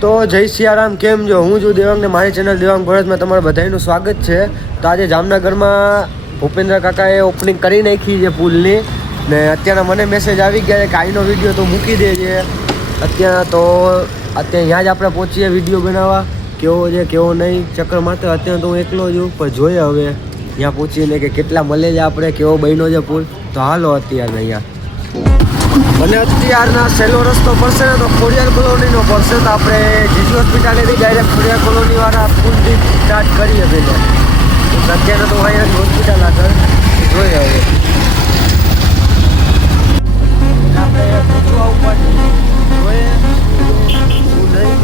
તો જય સિયારામ, કેમ જો? હું છું દેવાંગ ને મારી ચેનલ દેવાંગ ભરતમાં તમારું બધાનું સ્વાગત છે. તો આજે જામનગરમાં ભૂપેન્દ્ર કાકાએ ઓપનિંગ કરી નાખી છે પુલની, ને અત્યારના મને મેસેજ આવી ગયા છે કે આઈનો વિડીયો તો મૂકી દેજે. અત્યારે ત્યાં જ આપણે પહોંચીએ વિડીયો બનાવવા, કેવો છે કેવો નહીં. ચક્કર મારતો અત્યારે તો હું એકલો છું, પણ જોઈએ હવે ત્યાં પહોંચીને કે કેટલા મળે છે આપણે, કેવો બન્યો છે પુલ. તો હાલો અત્યારે અહીંયા મને અત્યારના સહેલો રસ્તો પડશે ને તો ખોડિયાર કોલોનીનો પડશે. તો આપણે જીજુ હોસ્પિટાલેથી ડાયરેક્ટ ખોડિયાર કોલોનીવાળા પુલથી સ્ટાર્ટ કરીએ પહેલાં. અત્યારે તો અહીંયા હોસ્પિટલ આગળ જોઈએ હવે આપણે પૂછવું આવું પડે જોઈએ શું નહીં.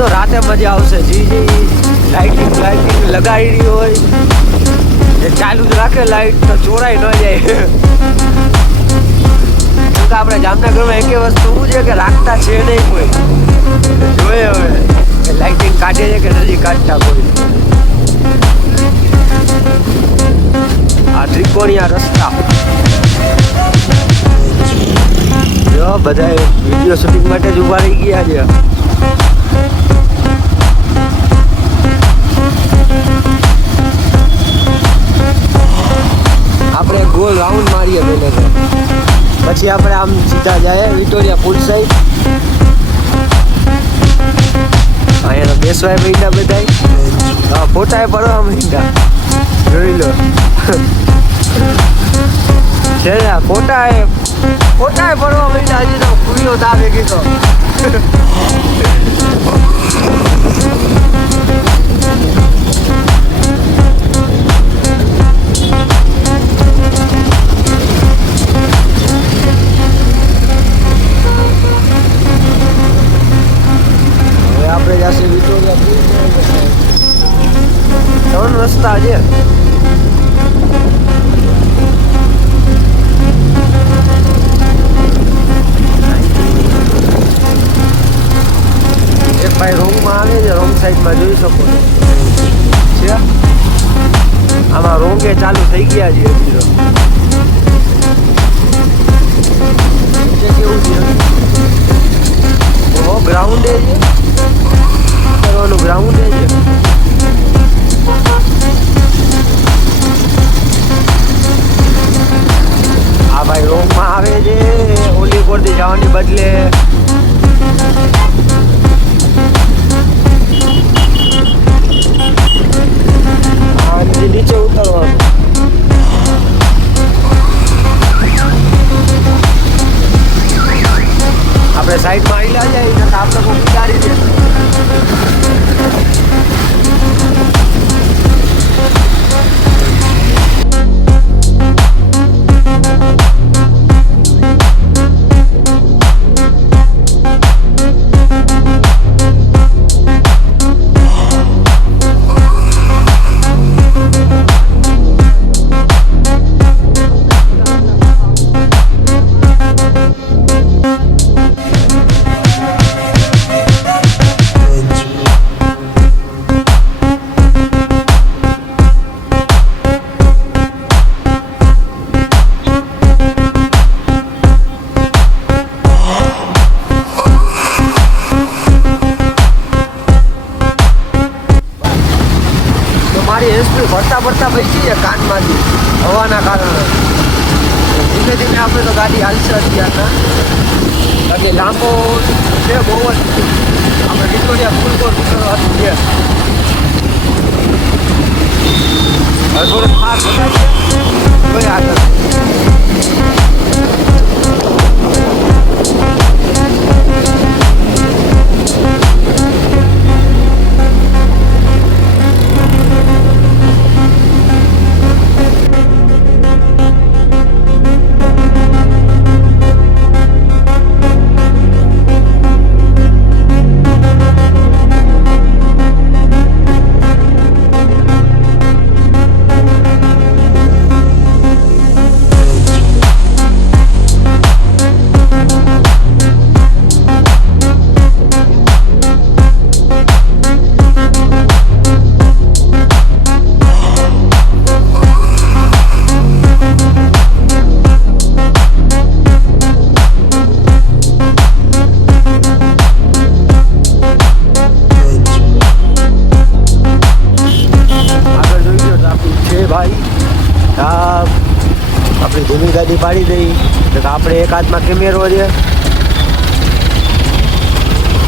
તો રાતે મજા આવશે. જી લાઇટિંગ લગાવી હોય એ ચાલુ જ રાખે લાઇટ તો ચોરાઈ ન જાય. આપણે જામનગરમાં એક વસ્તુ શું છે કે રાખતા છે નહીં કોઈ. જોઈએ હવે લાઇટિંગ કાઢે છે કે નથી કાઢતા કોઈ. આ ત્રિકોણિયા રસ્તા જો બધા વિડીયો શૂટિંગ માટે જ ઉભા રહી ગયા છે. આપણે ગોલ રાઉન્ડ મારીએ પહેલે, પછી આપણે આમ સીધા જાય વિક્ટોરિયા પુલ સાઈડ. અહીંયા તો બેસવાય માંડ્યા બધા, ફોટાએ પડવા માંડ્યા. જોઈ લો છે ને ફોટાએ પડવા માંડ્યા. હજી તો ખુલ્લો તાવે કીધો. આપણે જશે વિક્ટોરિયા પુલ. ત્રણ રસ્તા છે. એક ભાઈ રોંગમાં આવે છે, રોંગ સાઈડમાં જોઈ શકો છે. આમાં રોંગે ચાલુ થઈ ગયા છે. કેવું છે ગ્રાઉન્ડ છે, કરવાનું ગ્રાઉન્ડ છે. આ ભાઈ રોંગમાં આવે છે, ઓલી કોરથી જવાની બદલે નીચે ઉતરવાનું. આપણે સાઈડમાં આવેલા જાય ને આપણે કોઈ ઉતારી દે. ભરતા બચી છે કાનમાંથી હવાના કારણે. ધીમે ધીમે આપણે તો ગાડી હાલશે અત્યારના, બાકી લાંબો છે બહુ જ. આપણે વિક્ટોરિયા પુલ પર હતું છે. હવે થોડું ખાસ બતાવીએ આગળ. જૂની ગાડી પાડી દઈ તો આપણે એક હાથમાં કેમેરો છે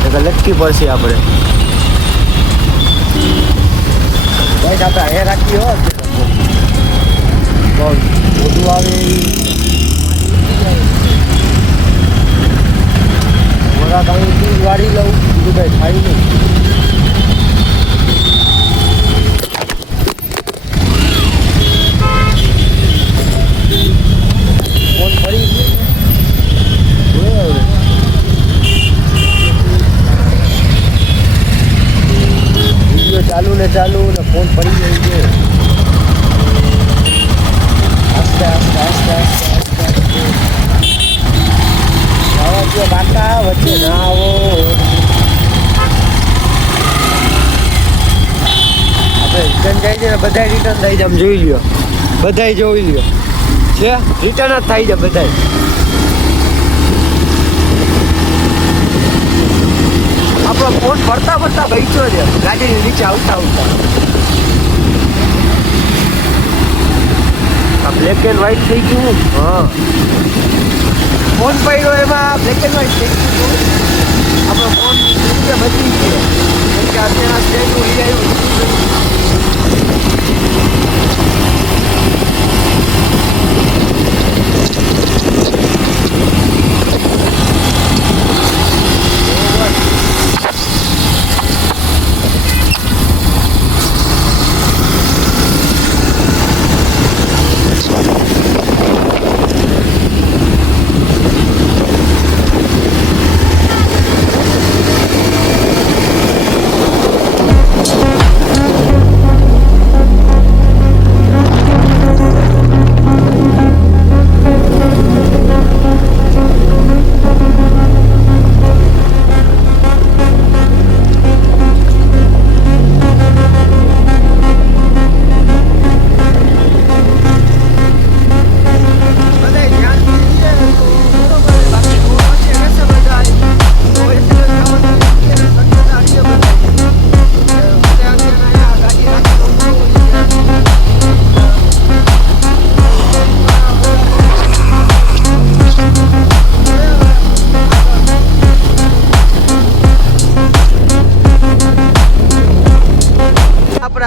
તો લટકી પડશે આપણે બસ આપણે અહીંયા રાખીએ હો બધું આવે મોડા કાંઈ વાળી લઉં બીજું કાંઈ થાય નહીં ફોન પડી વિડીયો ચાલુ ને ફોન પડી જાય છે આસ્તે આસ્તે આસ્તે આસ્તે આસ્તે આસ્તે આવો જો કાકા વચ્ચે ના આવો આપણે રિટર્ન જાય છે ને બધા રિટર્ન થઈ જાય જોઈ લ્યો બધાય જોઈ લ્યો છે રિટર્ન જ થાય છે બધાય આપણો ફોન ફરતા બેઠો છે ગાડીની નીચે આવતા આ બ્લેક એન્ડ વ્હાઈટ થઈ ગયું હા ફોન પડ્યો એમાં બ્લેક એન્ડ વ્હાઈટ થઈ ગયું આપણો ફોન નીચે બચી ગયો કેમ કે અત્યારના સ્ટેજનું લઈ આવ્યું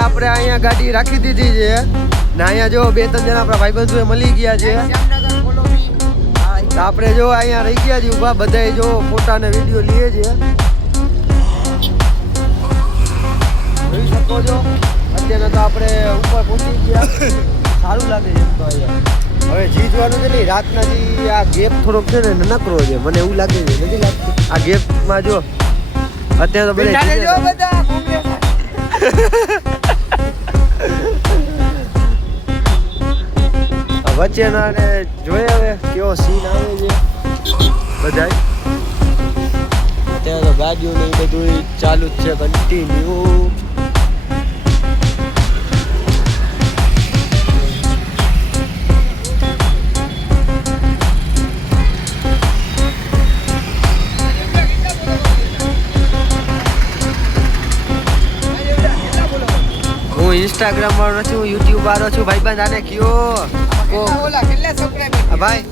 આપણે અહીંયા ગાડી રાખી દીધી છે ને અહીંયા જો 2-3 જણા આપણા ભાઈબંધો મળી ગયા છે આપણે જો અહીંયા રહી ગયા છે ઊભા બધાય જો ફોટા ને વિડીયો લઈએ છે જોઈ શકો છો અત્યારે તો આપણે ઉપર પહોંચી ગયા સારું લાગે છે તો અહીંયા હવે જીજવાનું છે નહીં રાતના જે આ ગેપ થોડોક છે ને નકરો છે મને એવું લાગે છે નથી લાગતું આ ગેપમાં જો અત્યારે તો બધા વચ્ચેના ને જોઈએ હવે કેવો સીન આવે છે બધા અત્યારે તો ગાડીઓ ને બધું ચાલુ જ છે કન્ટિન્યુ હું ઇન્સ્ટાગ્રામ વાળો નથી હું યુટ્યુબ વાળો છું ભાઈબંધ આને કયો ભાઈ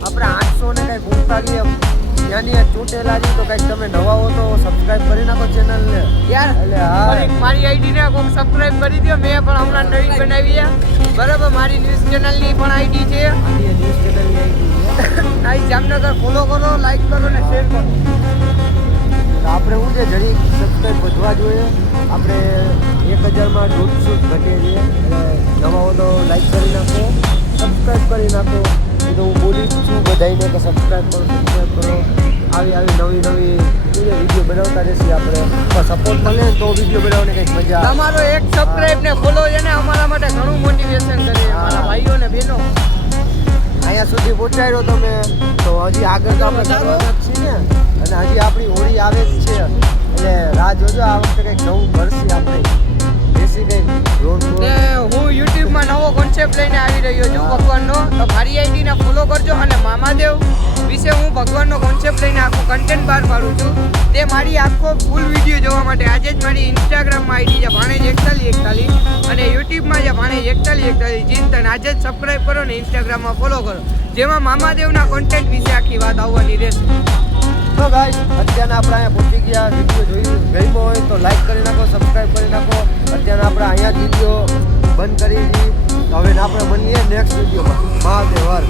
આપણે 800 ને કઈ 45 ત્યાંની ચૂંટેલા છે તો કઈક તમે નવા હો તો સબસ્ક્રાઇબ કરી નાખો ચેનલ ને યાર એટલે હા મારી આઈડી ને કોક સબસ્ક્રાઇબ કરી દો મેં પણ હમણાં નવી બનાવી છે બરાબર મારી ન્યૂઝ ચેનલ ની પણ આઈડી છે ન્યૂઝ ચેનલ ની આઈડી છે આ જામનગર ફોલો કરો લાઈક કરો ને શેર કરો આપણે શું છે જરી સબસ્ક્રાઇબ વધવા જોઈએ આપણે 1000 માં 150 ઘટે છે નવા હો તો લાઈક કરી નાખો સબસ્ક્રાઇબ કરી નાખો એ તો હું બોલી જ છું બધાને કે સબસ્ક્રાઇબ કરો આવી નવી વિડીયો બનાવતા રહેશે આપણે સપોર્ટ મળે તો વિડીયો બનાવવાની કંઈક મજા તમારો એક સબસ્ક્રાઇબ ને ફોલો છે ને અમારા માટે ઘણું મોટિવેશન કરે અમારા ભાઈઓ ને બહેનો અહીંયા સુધી પહોંચાડ્યો તમે તો હજી આગળ તો આપણે કરવાના જ છીએ ને અને હજી આપણી હોળી આવે જ છે એટલે રાહ જોજો આ વખતે કંઈક નવું કરશે આપણે પછી કઈ ને હું યુટ્યુબમાં નવો કોન્સેપ્ટ લઈને આવી રહ્યો છું ભગવાનનો. તો મારી આઈડીને ફોલો કરજો અને મામાદેવ વિશે હું ભગવાનનો કોન્સેપ્ટ લઈને આખું કન્ટેન્ટ બહાર પાડું છું. તે મારી આખો ફૂલ વિડીયો જોવા માટે આજે જ મારી ઇન્સ્ટાગ્રામમાં આઈડી છે ભાણેજ4141 અને યુટ્યુબમાં છે ભાણેજ4141 ચિંતન. આજે જ સબસ્ક્રાઈબ કરો ને ઇન્સ્ટાગ્રામમાં ફોલો કરો, જેમાં મામાદેવના કોન્ટેન્ટ વિશે આખી વાત આવવાની રહેશે. તો ગાઈસ અત્યારના આપણે અહીંયા પહોંચી ગયા. વિડીયો ગમ્યો હોય તો લાઈક કરી નાખો, સબસ્ક્રાઈબ કરી નાખો. અત્યારના આપણે અહીંયા જ વિડીયો બંધ કરી દીધી. હવે આપણે મળીએ નેક્સ્ટ વિડીયોમાં. મહાદેવ હર.